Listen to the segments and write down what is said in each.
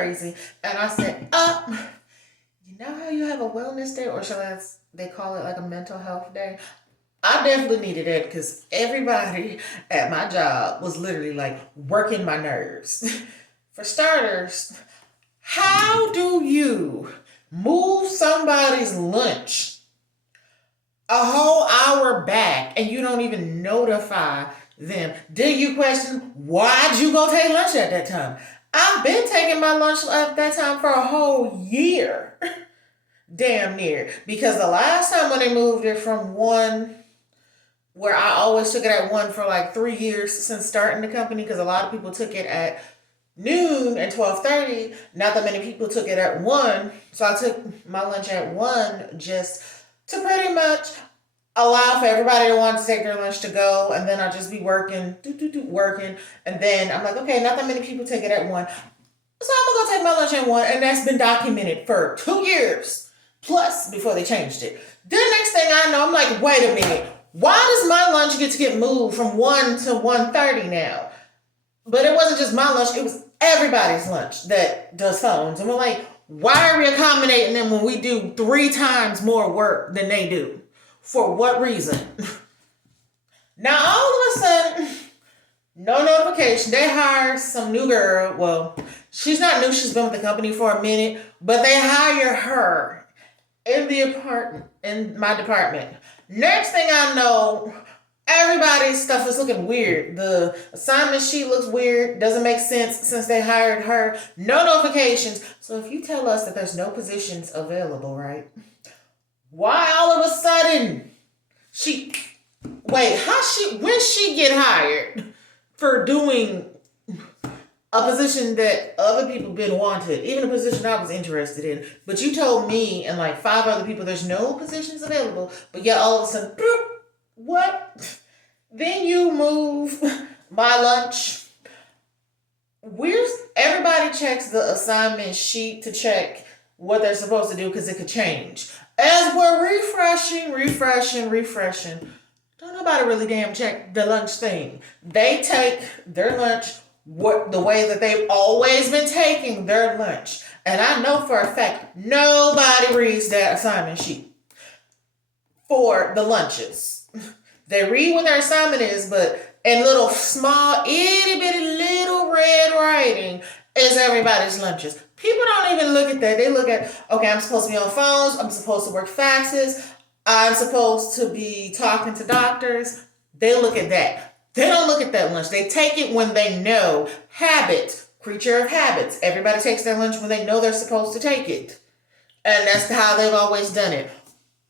crazy. And I said, you know how you have a wellness day, or shall I, they call it like a mental health day? I definitely needed it because everybody at my job was literally like working my nerves. For starters, how do you move somebody's lunch a whole hour back and you don't even notify them? Then you question, why'd you go take lunch at that time? I've been taking my lunch at that time for a whole year. Damn near. Because the last time when they moved it from one, where I always took it at one for like 3 years since starting the company, because a lot of people took it at noon and 12:30. Not that many people took it at one, so I took my lunch at one just to pretty much allow for everybody to want to take their lunch to go, and then I'll just be working, working, and then I'm like, okay, not that many people take it at one, so I'm gonna go take my lunch at one, and that's been documented for 2 years plus before they changed it. Then next thing I know, I'm like, wait a minute, why does my lunch get to get moved from 1 to 1:30 now? But it wasn't just my lunch, it was everybody's lunch that does phones. And we're like, why are we accommodating them when we do 3 times more work than they do? For what reason? Now all of a sudden, no notification. They hired some new girl. Well, she's not new, she's been with the company for a minute, but they hire her in the apartment, in my department. Next thing I know, everybody's stuff is looking weird. The assignment sheet looks weird. Doesn't make sense since they hired her. No notifications. So if you tell us that there's no positions available, right? Why all of a sudden she wait, when she get hired for doing a position that other people been wanted, even a position I was interested in. But you told me and like 5 other people there's no positions available, but yet all of a sudden, what? Then you move my lunch. Where's everybody checks the assignment sheet to check what they're supposed to do because it could change. As we're refreshing, don't nobody really damn check the lunch thing. They take their lunch the way that they've always been taking their lunch. And I know for a fact nobody reads that assignment sheet for the lunches. They read what their assignment is, but in little small, itty bitty little red writing is everybody's lunches. People don't even look at that. They look at, okay, I'm supposed to be on phones. I'm supposed to work faxes. I'm supposed to be talking to doctors. They look at that. They don't look at that lunch. They take it when they know. Habit, creature of habits. Everybody takes their lunch when they know they're supposed to take it. And that's how they've always done it.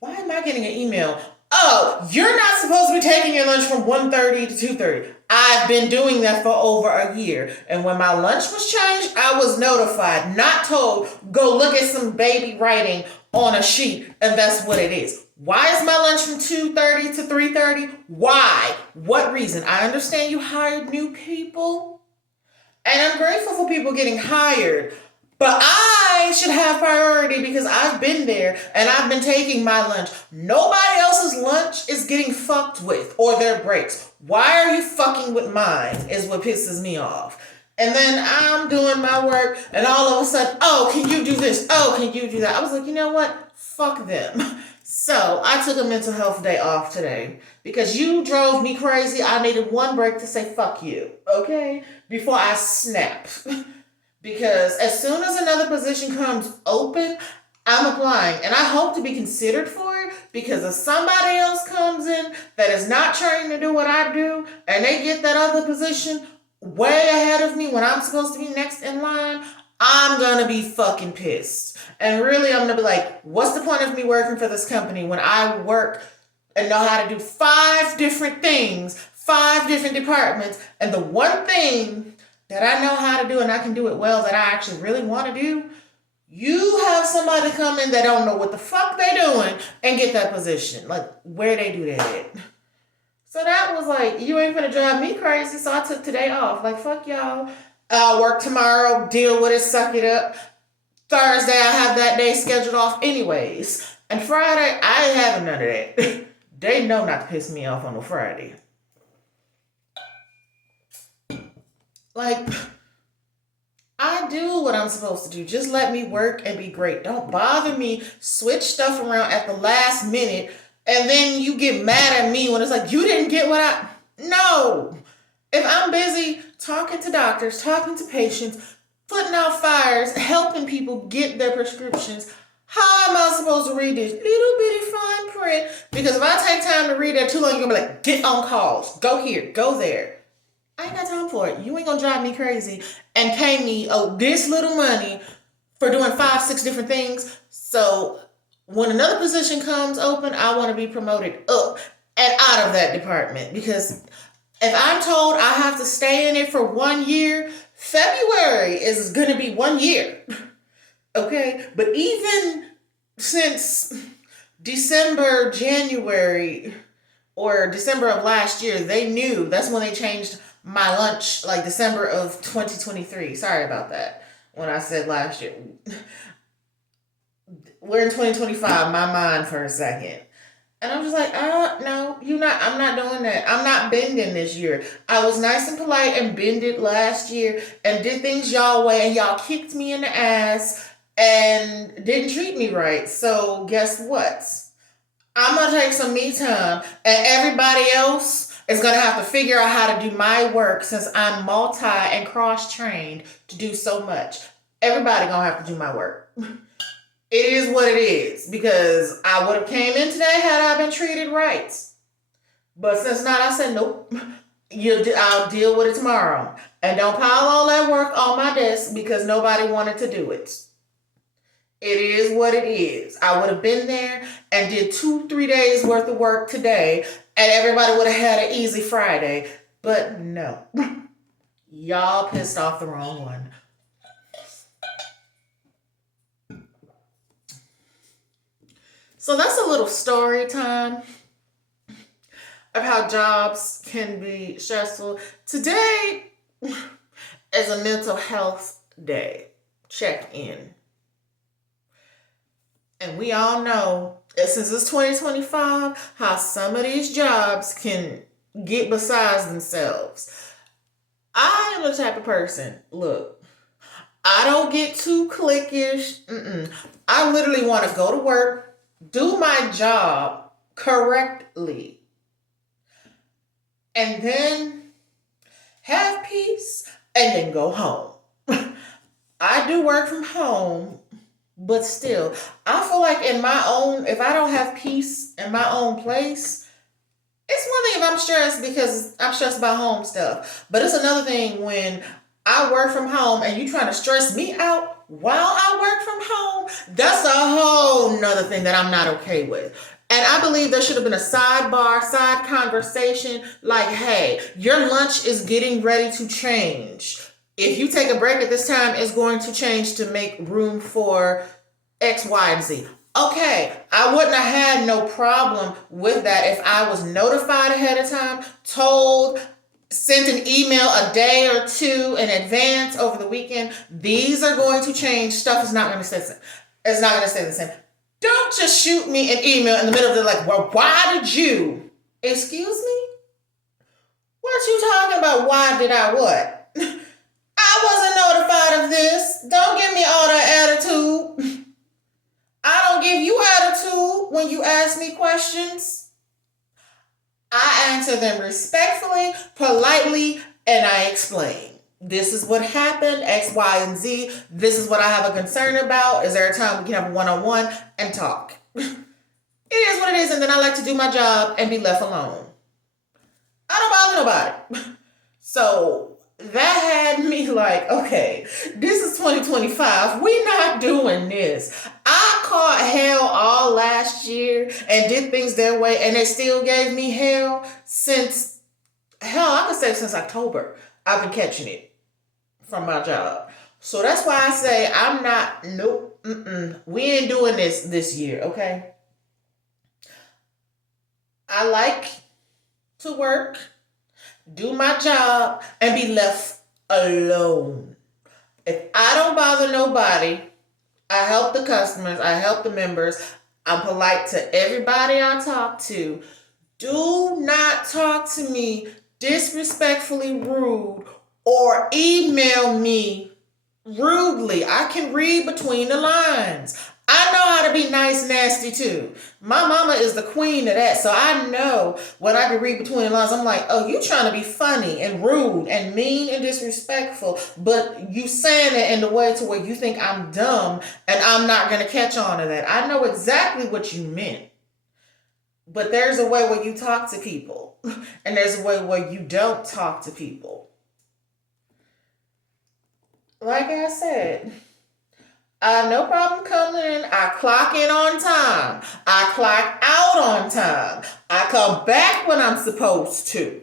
Why am I getting an email? Oh, you're not supposed to be taking your lunch from 1:30 to 2:30. I've been doing that for over a year. And when my lunch was changed, I was notified, not told, go look at some baby writing on a sheet, and that's what it is. Why is my lunch from 2:30 to 3:30? Why? What reason? I understand you hired new people, and I'm grateful for people getting hired. But I should have priority because I've been there and I've been taking my lunch. Nobody else's lunch is getting fucked with or their breaks. Why are you fucking with mine is what pisses me off. And then I'm doing my work and all of a sudden, oh, can you do this? Oh, can you do that? I was like, you know what? Fuck them. So I took a mental health day off today because you drove me crazy. I needed one break to say fuck you, okay? Before I snap. Because as soon as another position comes open, I'm applying. And I hope to be considered for it because if somebody else comes in that is not trained to do what I do and they get that other position way ahead of me when I'm supposed to be next in line, I'm going to be fucking pissed. And really, I'm going to be like, what's the point of me working for this company when I work and know how to do 5 different things, 5 different departments, and the one thing that I know how to do and I can do it well that I actually really want to do, you have somebody come in that don't know what the fuck they doing and get that position. Like, where they do that at? So that was like, you ain't gonna drive me crazy, so I took today off. Like, fuck y'all. I'll work tomorrow, deal with it, suck it up. Thursday, I have that day scheduled off anyways. And Friday, I ain't having none of that. They know not to piss me off on a Friday. Like, I do what I'm supposed to do. Just let me work and be great. Don't bother me. Switch stuff around at the last minute, and then you get mad at me when it's like you didn't get what I. No. If I'm busy talking to doctors, talking to patients, putting out fires, helping people get their prescriptions, how am I supposed to read this little bitty fine print? Because if I take time to read that too long, you're gonna be like, get on calls, go here, go there. I ain't got time for it. You ain't gonna drive me crazy and pay me this little money for doing 5, 6 different things. So when another position comes open, I want to be promoted up and out of that department. Because if I'm told I have to stay in it for 1 year, February is gonna be 1 year. Okay, but even since December, January, or December of last year, they knew that's when they changed my lunch, like December of 2023. Sorry about that. When I said last year, we're in 2025, my mind for a second. And I'm just like, no, you not. I'm not doing that. I'm not bending this year. I was nice and polite and bended last year and did things y'all way, and y'all kicked me in the ass and didn't treat me right. So guess what? I'm gonna take some me time, and everybody else is gonna have to figure out how to do my work since I'm multi and cross trained to do so much. Everybody gonna have to do my work. It is what it is because I would have came in today had I been treated right. But since not, I said nope. I'll deal with it tomorrow, and don't pile all that work on my desk because nobody wanted to do it. It is what it is. I would have been there and did 2, 3 days worth of work today, and everybody would have had an easy Friday. But no, y'all pissed off the wrong one. So that's a little story time of how jobs can be stressful. Today is a mental health day. Check in. And we all know that since it's 2025, how some of these jobs can get besides themselves. I am the type of person, look, I don't get too cliquish. I literally want to go to work, do my job correctly, and then have peace, and then go home. I do work from home, but still, I feel like if I don't have peace in my own place, it's one thing if I'm stressed because I'm stressed about home stuff. But it's another thing when I work from home and you trying to stress me out while I work from home. That's a whole nother thing that I'm not okay with. And I believe there should have been a side conversation like, hey, your lunch is getting ready to change. If you take a break at this time, it's going to change to make room for X, Y, and Z. Okay, I wouldn't have had no problem with that if I was notified ahead of time, told, sent an email a day or two in advance over the weekend. These are going to change. Stuff is not going to stay the same. It's not going to stay the same. Don't just shoot me an email in the middle of the like, well, why did you? Excuse me? What you talking about? Why did I what? I wasn't notified of this. Don't give me all that attitude. I don't give you attitude when you ask me questions. I answer them respectfully, politely, and I explain. This is what happened, X, Y, and Z. This is what I have a concern about. Is there a time we can have a one-on-one and talk? It is what it is, and then I like to do my job and be left alone. I don't bother nobody. So that had me like, okay, this is 2025. We not doing this. I caught hell all last year and did things their way, and they still gave me hell since, I could say since October. I've been catching it from my job. So that's why I say I'm not, nope, we ain't doing this year, okay? I like to work, do my job, and be left alone. If I don't bother nobody, I help the customers, I help the members, I'm polite to everybody I talk to. Do not talk to me disrespectfully rude or email me rudely. I can read between the lines. I know how to be nice, nasty too. My mama is the queen of that, so I know when I can read between the lines. I'm like, oh, you trying to be funny and rude and mean and disrespectful, but you saying it in the way to where you think I'm dumb and I'm not gonna catch on to that. I know exactly what you meant, but there's a way where you talk to people, and there's a way where you don't talk to people. Like I said, I have no problem coming in. I clock in on time. I clock out on time. I come back when I'm supposed to.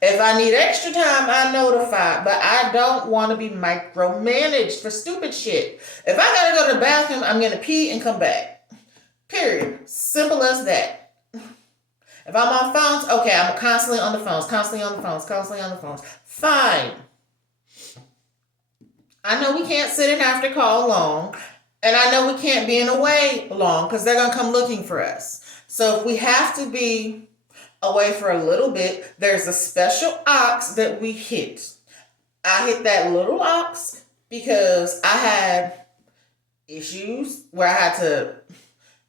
If I need extra time, I notify. But I don't want to be micromanaged for stupid shit. If I gotta go to the bathroom, I'm gonna pee and come back. Period. Simple as that. If I'm on phones, okay, I'm constantly on the phones, constantly on the phones, constantly on the phones. Fine. I know we can't sit in after call long, and I know we can't be in a way long because they're gonna come looking for us. So if we have to be away for a little bit, there's a special ox that we hit. I hit that little ox because I had issues where I had to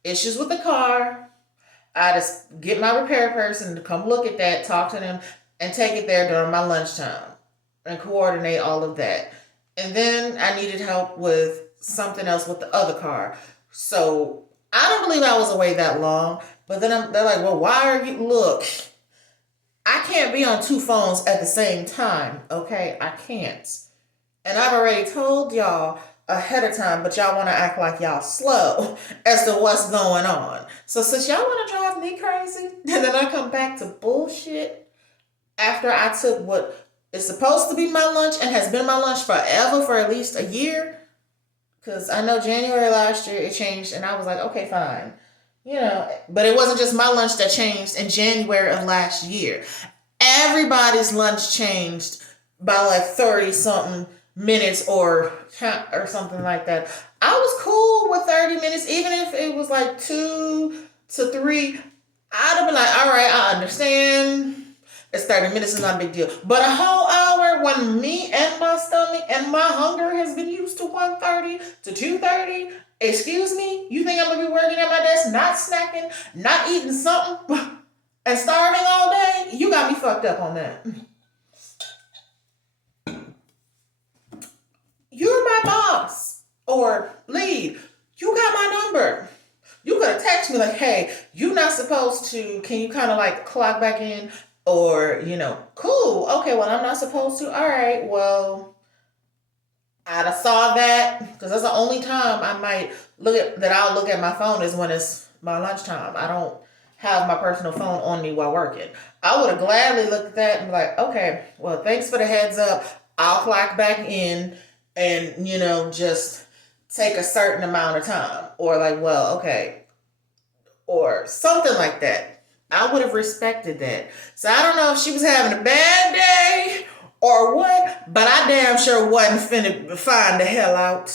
issues with the car. I just get my repair person to come look at that, talk to them, and take it there during my lunchtime and coordinate all of that. And then I needed help with something else with the other car. So I don't believe I was away that long. But then they're like, well, why are you? Look, I can't be on two phones at the same time. Okay, I can't. And I've already told y'all ahead of time, but y'all want to act like y'all slow as to what's going on. So since y'all want to drive me crazy, and then I come back to bullshit after I took what is supposed to be my lunch and has been my lunch forever for at least a year. Because I know January last year it changed, and I was like, okay, fine. But it wasn't just my lunch that changed in January of last year. Everybody's lunch changed by like 30 something minutes or something like that. I was cool with 30 minutes, even if it was like 2 to 3. I'd have been like, all right, I understand. It's 30 minutes is not a big deal. But a whole hour when me and my stomach and my hunger has been used to 1:30 to 2:30. Excuse me? You think I'm gonna be working at my desk, not snacking, not eating something, and starving all day? You got me fucked up on that. You're my boss or lead. You got my number. You could have texted me like, hey, you not supposed to, can you kind of like clock back in? Or, cool. Okay, well, I'm not supposed to. All right, well, I'd have saw that because that's the only time I might I'll look at my phone is when it's my lunchtime. I don't have my personal phone on me while working. I would have gladly looked at that and be like, okay, well, thanks for the heads up. I'll clock back in and, just take a certain amount of time. Or like, well, okay. Or something like that. I would have respected that. So I don't know if she was having a bad day or what, but I damn sure wasn't finna find the hell out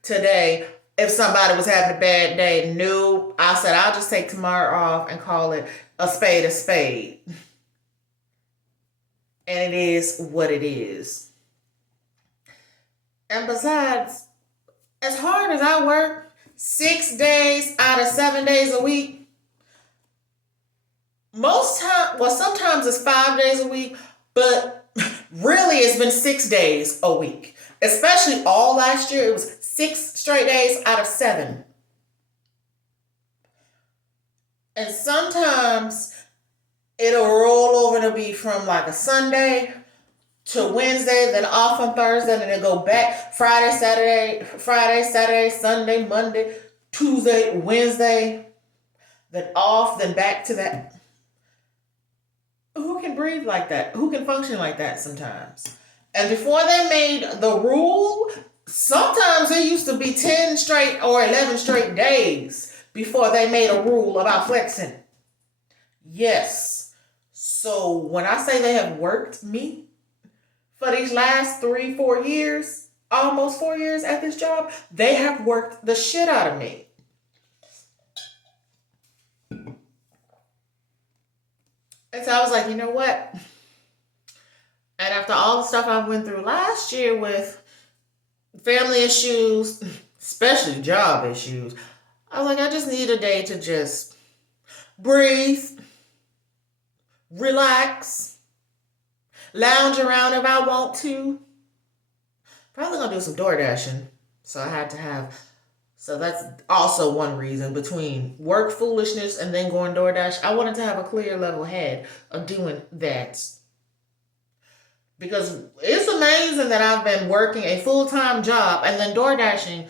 today if somebody was having a bad day. Nope. I said I'll just take tomorrow off and call it a spade a spade. And it is what it is. And besides, as hard as I work, 6 days out of 7 days a week, sometimes it's 5 days a week, but really it's been 6 days a week. Especially all last year, it was 6 straight days out of 7. And sometimes it'll roll over to be from like a Sunday to Wednesday, then off on Thursday, and then go back Friday, Saturday, Sunday, Monday, Tuesday, Wednesday, then off, then back to that. Who can breathe like that? Who can function like that sometimes? And before they made the rule, sometimes it used to be 10 straight or 11 straight days before they made a rule about flexing. Yes. So when I say they have worked me for these last 3-4 years, almost 4 years at this job, they have worked the shit out of me. And so I was like, you know what? And after all the stuff I went through last year with family issues, especially job issues. I was like, I just need a day to just breathe, relax, lounge around if I want to. Probably gonna do some door dashing. So I had to have. So that's also one reason between work foolishness and then going DoorDash. I wanted to have a clear level head of doing that. Because it's amazing that I've been working a full time job and then door dashing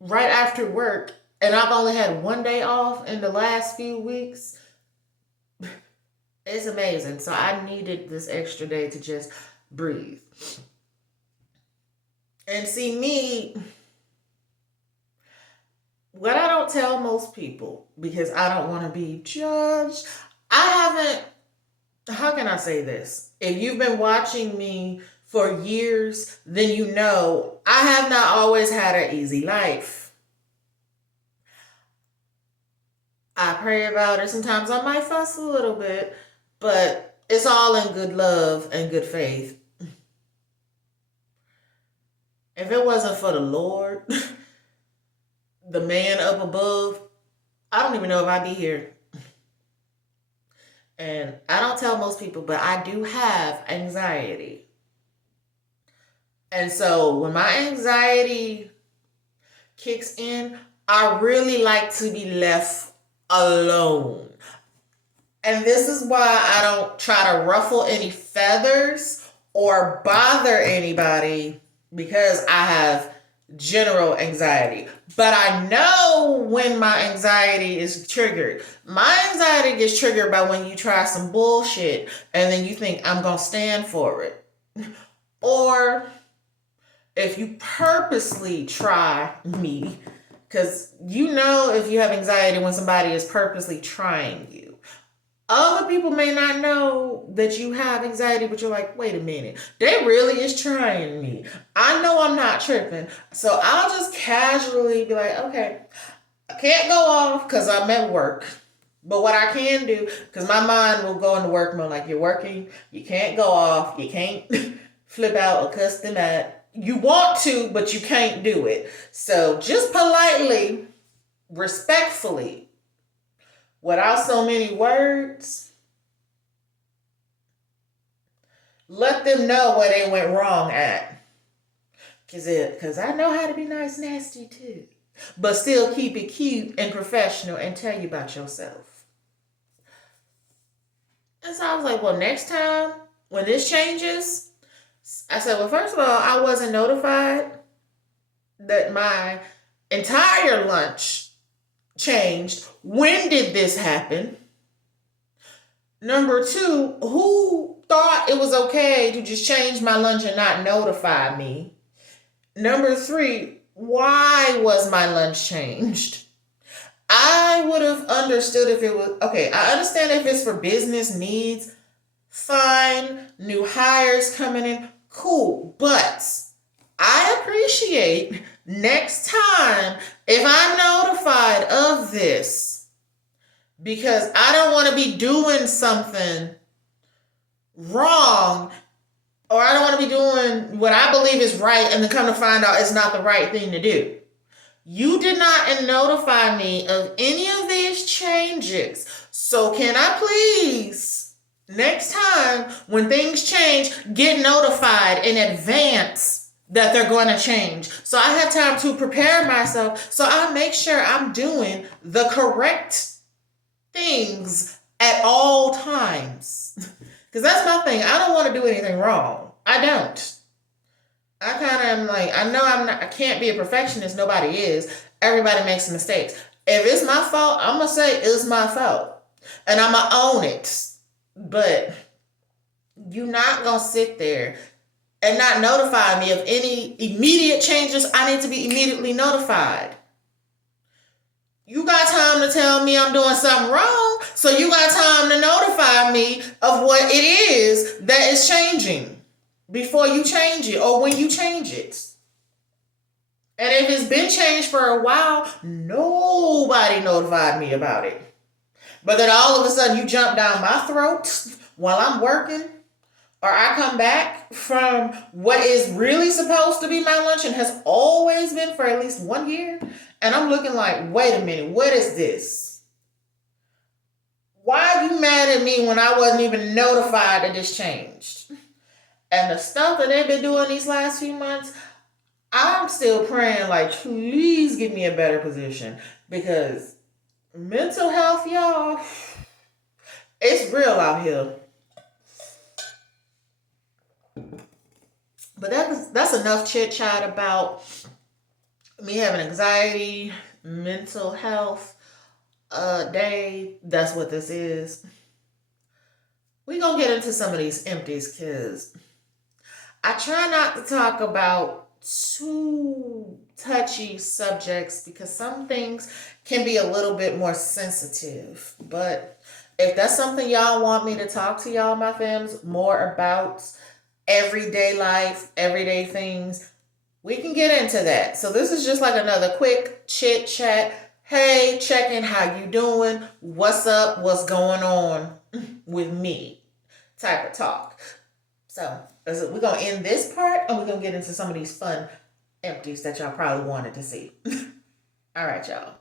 right after work, and I've only had one day off in the last few weeks. It's amazing. So I needed this extra day to just breathe. And see, me, what I don't tell most people, because I don't want to be judged, I haven't, how can I say this? If you've been watching me for years, then you know I have not always had an easy life. I pray about it. Sometimes I might fuss a little bit, but it's all in good love and good faith. If it wasn't for the Lord, the man up above, I don't even know if I'd be here. And I don't tell most people, but I do have anxiety. And so when my anxiety kicks in, I really like to be left alone. And this is why I don't try to ruffle any feathers or bother anybody, because I have general anxiety. But I know when my anxiety is triggered. My anxiety gets triggered by when you try some bullshit and then you think I'm going to stand for it. Or if you purposely try me, because you know if you have anxiety when somebody is purposely trying you. Other people may not know that you have anxiety, but you're like, wait a minute, they really is trying me. I know I'm not tripping. So I'll just casually be like, okay, I can't go off because I'm at work. But what I can do, because my mind will go into work mode, like, you're working, you can't go off, you can't flip out or cuss them out. You want to, but you can't do it. So just politely, respectfully, without so many words, let them know where they went wrong at. Because I know how to be nice, nasty too. But still keep it cute and professional and tell you about yourself. And so I was like, well, next time when this changes, I said, well, first of all, I wasn't notified that my entire lunch changed. When did this happen? Number two, who thought it was okay to just change my lunch and not notify me? Number three, why was my lunch changed? I would have understood if it was, okay, I understand if it's for business needs, fine, new hires coming in, cool, but I appreciate next time if I'm notified of this, because I don't want to be doing something wrong, or I don't want to be doing what I believe is right and then come to find out it's not the right thing to do. You did not notify me of any of these changes. So can I please, next time when things change, get notified in advance that they're going to change, so I have time to prepare myself, so I make sure I'm doing the correct things at all times. Because that's my thing. I don't want to do anything wrong. I don't. I kind of am like, I know I can't be a perfectionist. Nobody is. Everybody makes mistakes. If it's my fault, I'm going to say it's my fault. And I'm going to own it. But you're not going to sit there and not notify me of any immediate changes. I need to be immediately notified. You got time to tell me I'm doing something wrong, so you got time to notify me of what it is that is changing before you change it or when you change it. And if it's been changed for a while, nobody notified me about it. But then all of a sudden you jump down my throat while I'm working. or I come back from what is really supposed to be my lunch and has always been for at least 1 year, and I'm looking like, wait a minute, what is this? Why are you mad at me when I wasn't even notified that this changed? And the stuff that they've been doing these last few months, I'm still praying, like, please give me a better position. Because mental health, y'all, it's real out here. But that's enough chit chat about me having anxiety, mental health day. That's what this is. We gonna get into some of these empties, cause I try not to talk about too touchy subjects because some things can be a little bit more sensitive. But if that's something y'all want me to talk to y'all, my fams, more about everyday life, everyday things, we can get into that. So this is just like another quick chit chat. Hey, checking how you doing? What's up? What's going on with me? Type of talk. So we're gonna end this part and we're gonna get into some of these fun empties that y'all probably wanted to see. All right, y'all.